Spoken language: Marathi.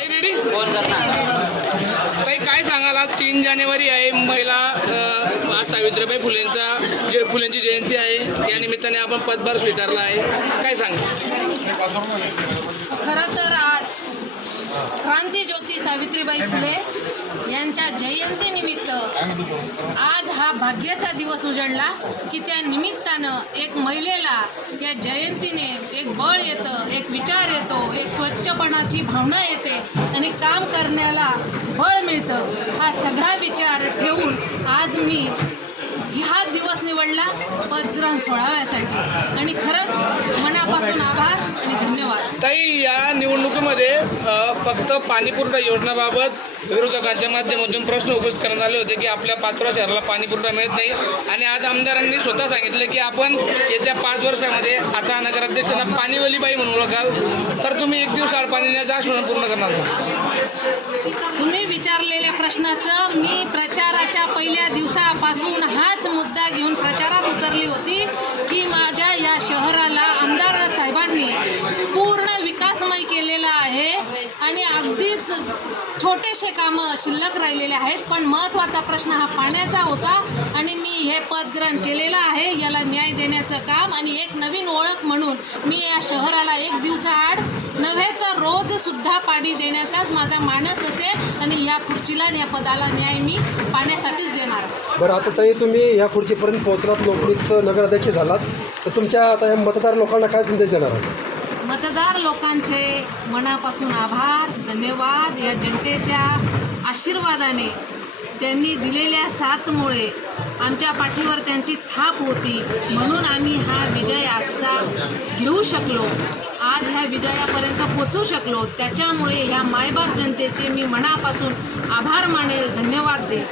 रेडी ताई, काय सांगाल? आज 3 जानेवारी आहे, महिला आज सावित्रीबाई फुलेंची जयंती आहे. या निमित्ताने आपण पदभार स्वीकारला आहे, काय सांगा? खरं तर आज क्रांतीज्योती सावित्रीबाई फुले यांच्या जयंतीनिमित्त आज हा भाग्याचा दिवस उजळला की त्या निमित्तानं एक महिलेला या जयंतीने एक बळ येतं, एक विचार येतो, एक स्वच्छपणाची भावना येते आणि काम करण्याला बळ मिळतं. हा सगळा विचार ठेवून आज मी हा दिवस निवडला पदग्रहण सोहळ्यासाठी आणि खरंच मनापासून आभार आणि धन्यवाद. ताई, या निवडणुकीमध्ये फक्त पाणीपुरवठा योजनेबाबत विरोधकांच्या माध्यमातून प्रश्न उपस्थित करण्यात आले होते की आपल्या पाचोरा शहराला पाणीपुरवठा मिळत नाही, आणि आज आमदारांनी स्वतः सांगितलं की आपण येत्या 5 वर्षामध्ये आता नगराध्यक्षांना पाणीवलीबाई म्हणून ओळखाल, तर तुम्ही 1 दिवसाआड पाणी देण्याचं आश्वासन पूर्ण करणार. तुम्ही विचारलेल्या प्रश्नाचं मी प्रचाराच्या पहिल्या दिवसापासून हाच मुद्दा घेऊन प्रचारात उतरली होती की माझ्या या शहराला आमदार साहेबांनी पूर्ण विकासमय केलेला आहे आणि अगदीच छोटेसे कामं शिल्लक राहिलेले आहेत, पण महत्त्वाचा प्रश्न हा पाण्याचा होता आणि मी हे पदग्रहण केलेलं आहे. याला न्याय देण्याचं काम आणि एक नवीन ओळख म्हणून मी या शहराला 1 दिवसाआड नव्हे तर रोजसुद्धा पाणी देण्याचाच माझा मानस असेल आणि या खुर्चीला आणि या पदाला न्याय मी पाण्यासाठीच देणार. बरं, आता तरी तुम्ही ह्या खुर्चीपर्यंत पोहोचलात, लोकनियुक्त नगराध्यक्ष झालात, तर तुमच्या आता या मतदार लोकांना काय संदेश देणार आहात? मतदार लोकांचे मनापासून आभार, धन्यवाद. या जनतेच्या आशीर्वादाने, त्यांनी दिलेल्या साथमुळे आमच्या पाठीवर त्यांची थाप होती, म्हणून आम्ही हा विजय आजचा घेऊ शकलो, आज ह्या विजयापर्यंत पोचू शकलो. त्याच्यामुळे ह्या मायबाप जनतेचे मी मनापासून आभार मानेल, धन्यवाद देईल.